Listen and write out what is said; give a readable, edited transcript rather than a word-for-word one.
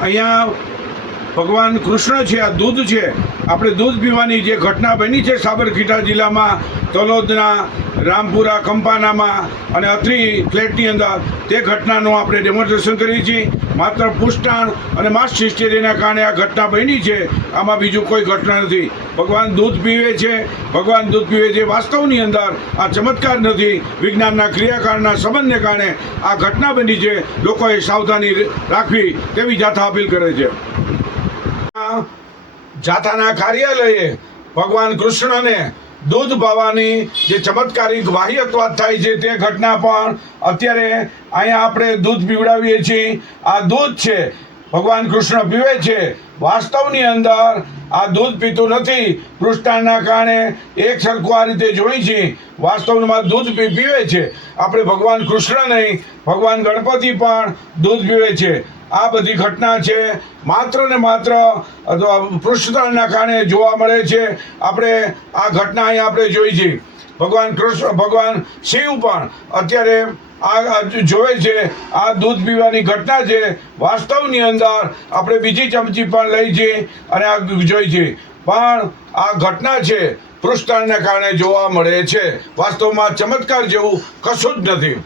અહીંયા ભગવાન કૃષ્ણ છે, આ દૂધ છે, આપણે દૂધ પીવાની જે ઘટના બની છે સાબરકાંઠા જિલ્લામાં તલોદના, રામપુરા, કંપાનામાં અને અત્રી ફ્લેટની અંદર, તે ઘટનાનું આપણે ડેમોન્સ્ટ્રેશન કરીએ છીએ. માત્ર પુષ્ટાણ અને માસ હિસ્ટેરિયાના કારણે આ ઘટના બની છે, આમાં બીજું કોઈ ઘટના નથી. ભગવાન દૂધ પીવે છે, ભગવાન દૂધ પીવે છે. વાસ્તવની અંદર આ ચમત્કાર નથી, વિજ્ઞાનના ક્રિયાકાળના સંબંધને કારણે આ ઘટના બની છે. લોકોએ સાવધાની રાખવી તેવી જાથા અપીલ કરે છે. જાથાના કાર્યાલયે ભગવાન કૃષ્ણને દૂધ પાવાની જે ચમત્કારિક વાહિયતવાદ થાય છે તે ઘટના પણ અત્યારે અહીંયા આપણે દૂધ પીવડાવીએ છીએ. આ દૂધ છે, ભગવાન કૃષ્ણ પીવે છે. વાસ્તવની અંદર આ દૂધ પીતું નથી. પૃષ્ઠાના કારણે એક સરખું આ રીતે જોઈ છે. વાસ્તવમાં દૂધ પીવે છે. આપણે ભગવાન કૃષ્ણ નહીં, ભગવાન ગણપતિ પણ દૂધ પીવે છે. આ બધી ઘટના છે માત્ર ને માત્ર પૃષ્ઠતાણના કારણે જોવા મળે છે. આપણે આ ઘટના અહીં આપણે જોઈ છે. ભગવાન કૃષ્ણ, ભગવાન શિવ પણ અત્યારે આ જોવે છે. આ દૂધ પીવાની ઘટના છે. વાસ્તવની અંદર આપણે બીજી ચમચી પણ લઈ છે અને આ જોઈ છે, પણ આ ઘટના છે પૃષ્ઠતાણના કારણે જોવા મળે છે. વાસ્તવમાં ચમત્કાર જેવું કશું જ નથી.